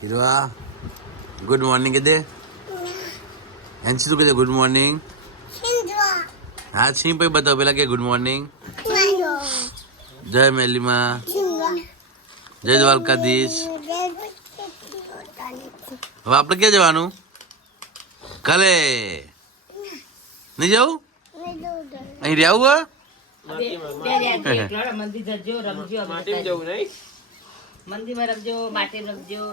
હીરવા good morning કે દે NC તું કે ગુડ મોર્નિંગ હા છી પછી બતાવો પેલા કે ગુડ મોર્નિંગ જય મેલીમાં જય દ્વારકાધીશ હવે આપણે ક્યાં જવાનું કાલે નહીં જવું અહીં રહેવું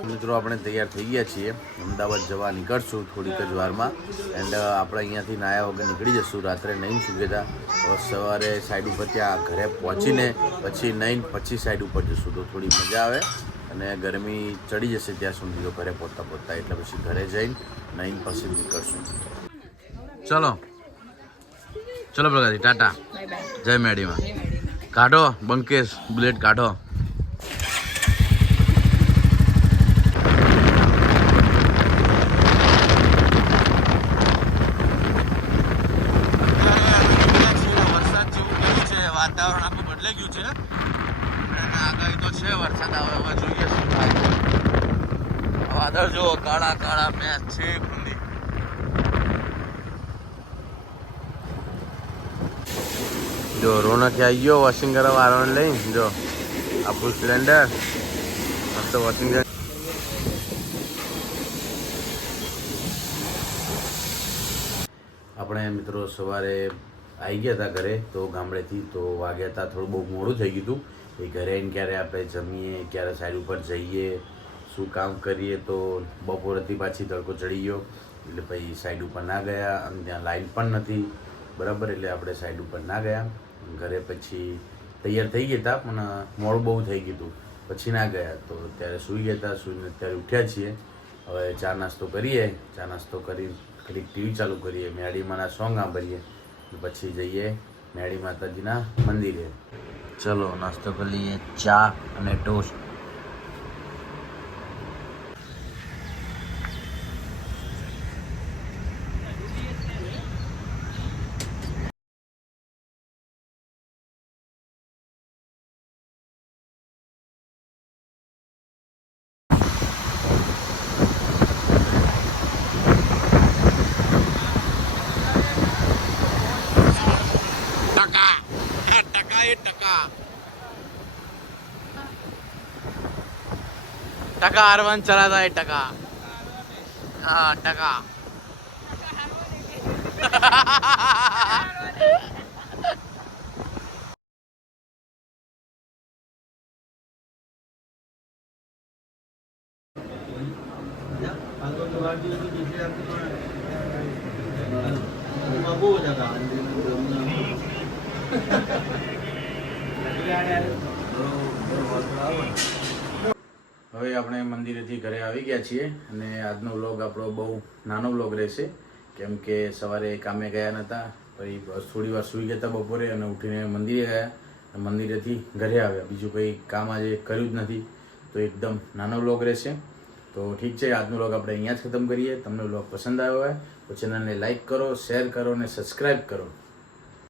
મિત્રો આપણે તૈયાર થઈ ગયા છીએ અમદાવાદ જવા નીકળશું થોડીક જ વારમાં એન્ડ આપણે અહીંયાથી નાયા વગર નીકળી જશું રાત્રે નહીં સુગેતા સવારે સાઈડ ઉપર ત્યાં ઘરે પહોંચીને પછી નહીં પછી સાઈડ ઉપર જશું તો થોડી મજા આવે અને ગરમી ચડી જશે ત્યાં સુધી તો ઘરે પહોંચતા એટલે પછી ઘરે જઈને નહીં પછી નીકળશું ચલો ચલો પ્રગતિ ટાટા જય મેડીમાં કાઢો બંકેશ બુલેટ કાઢો વાતાવરણ આખું બદલાઈ ગયું છે અને આગાહી તો છે વરસાદ આવે હવે જોઈએ શું થાય વાદળ જો કાળા કાળા મેચ છે ખુલ્લી જો રોનક આવી ગયો વોશિંગ કરવા વાળાને લઈ જો આપણું સિલિન્ડર મસ્ત વોશિંગ આપણે મિત્રો સવારે આવી ગયા હતા ઘરે તો ગામડેથી તો વાગ્યા હતા થોડું બહુ મોડું થઈ ગયું હતું એ ઘરે આવીને ક્યારે આપણે જમીએ ક્યારે સાઈડ ઉપર જઈએ શું કામ કરીએ તો બપોરથી પાછી તડકો ચડી ગયો એટલે પછી સાઈડ ઉપર ના ગયા અને ત્યાં લાઈન પણ નથી બરાબર એટલે આપણે સાઈડ ઉપર ના ગયા ઘરે પછી તૈયાર થઈ ગયા હતા પણ મોડું બહુ થઈ ગયું હતું પછી ના ગયા તો ત્યારે સૂઈ ગયા હતા સૂઈને અત્યારે ઉઠ્યા છીએ હવે ચા નાસ્તો કરીએ ચા નાસ્તો કરી ઘડીક ટીવી ચાલુ કરીએ મેડીમાંના સોંગ સાંભળીએ પછી જઈએ મેડી માતાજીના મંદિરે ચલો નાસ્તો કરી લઈએ ચા અને ટોસ્ટ टका R1 चला था टका हाँ टका હવે આપણે મંદિરેથી ઘરે આવી ગયા છીએ અને આજનો વ્લોગ આપણો બહુ નાનો વ્લોગ રહેશે કેમ કે સવારે કામે ગયા નહોતા પછી થોડી વાર સૂઈ ગયા હતા બપોરે અને ઉઠીને મંદિરે ગયા મંદિરેથી ઘરે આવ્યા બીજું કંઈ કામ આજે કર્યું જ નથી તો એકદમ નાનો વ્લોગ રહેશે તો ઠીક છે આજનો વ્લોગ આપણે અહીંયા જ ખતમ કરીએ તમને વ્લોગ પસંદ આવ્યો હોય તો ચેનલને લાઈક કરો શેર કરો અને સબસ્ક્રાઈબ કરો